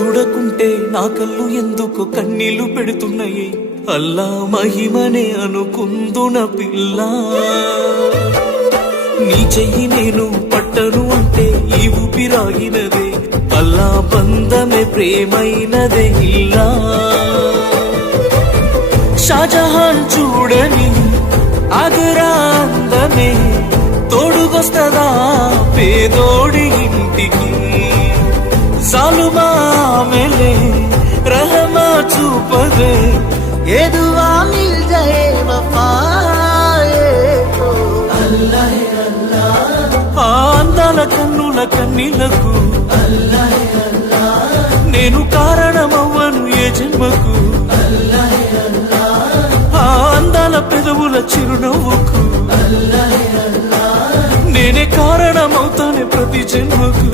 చూడకుంటే నా కళ్ళు ఎందుకు కన్నీళ్లు పెడుతున్నాయి అల్లా మహిమనే అనుకుందున పిల్ల నీ చెయ్యి నేను పట్టను అంటే ఈ ఊపిరాగినదే అల్లా బంధమే ప్రేమైనదే ఇల్లా షాజహాన్ చూడని ఆగ్రా అందమే తోడుకొస్తదా పేదోడి ఇంటికి जालुमामेले रहमा चूपदे ये दुआ मिल जाए वफाए तो अल्लाह अल्लाह अंदाల కన్నుల కన్నీలకు अल्लाह अल्लाह నేను కారణమవ్వను ఏ జన్మకు अल्लाह अल्लाह అందాల పెదవుల చిరునవ్వుకు अल्लाह अल्लाह నేనే కారణమవుతానే ప్రతి జన్మకు